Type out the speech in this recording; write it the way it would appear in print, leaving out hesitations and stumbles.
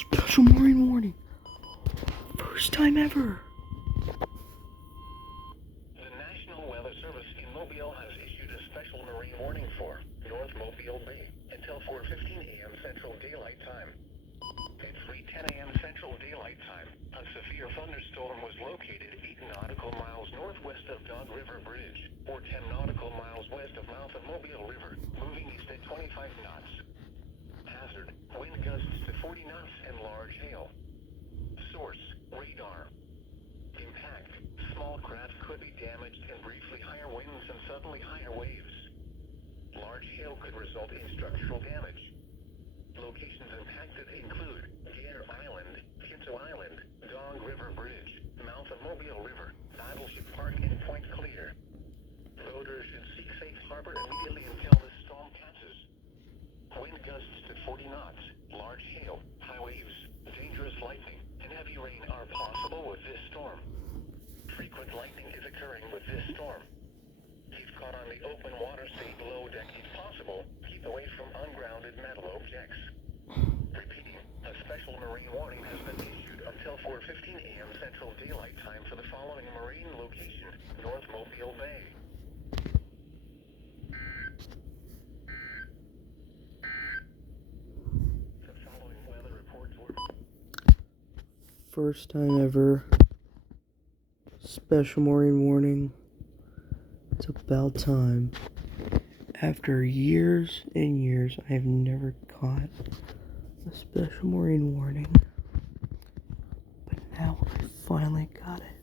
Special marine warning. First time ever. The National Weather Service in Mobile has issued a special marine warning for North Mobile Bay until 4:15 a.m. Central Daylight Time. At 3:10 a.m. Central Daylight Time, a severe thunderstorm was located 8 nautical miles northwest of Dog River Bridge, or 10 nautical miles west of mouth of Mobile River, moving east at 25 knots. Hazard, wind gusts to 40 knots and large hail. Source, radar. Impact, small craft could be damaged and briefly higher winds and suddenly higher waves. Large hail could result in structural damage. Locations impacted include Gator Island, Kinto Island, Dog River Bridge, mouth of Mobile River, Battleship Park, and Point Clear. Boaters should seek safe harbor immediately until the storm passes. Wind gusts to 40 knots, large hail, high waves, dangerous lightning, and heavy rain are possible with this storm. Frequent lightning is occurring with this storm. If caught on the open water, stay below deck if possible. Keep away from ungrounded metal objects. Repeating, a special marine warning has been issued until 4:15 a.m. Central Daylight Time for the following marine location, North Mobile Bay. The following weather reports were... First time ever. Special marine warning. It's about time. After years and years, I have never caught a special marine warning. But now I finally got it.